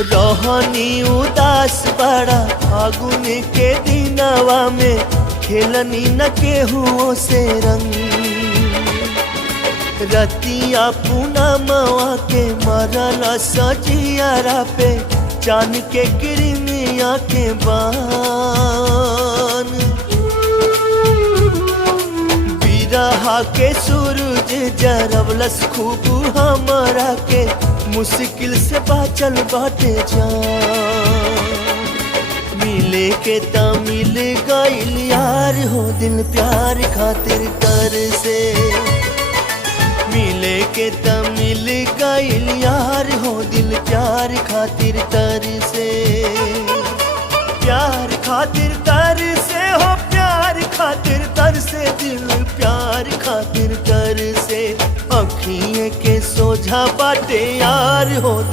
रहनी उदास बड़ा फागुन के दिनवा में खेलनी न केहुओं से रंग। रतिया पूनमवा के मरल सजियारा पे चान के किरमिया के बान। बिरहा के सूरज जरवलस खूब हमरा के मुश्किल से बाचल बाटे जान। मिले के त मिल गइल यार हो दिल प्यार खातिर तर से। मिले के त मिल गइल यार हो दिल प्यार खातिर तर से। प्यार खातिर तर से हो प्यार खातिर तर से दिल प्यार खातिर तर से। अखिए के सोझा बाटे यार हो।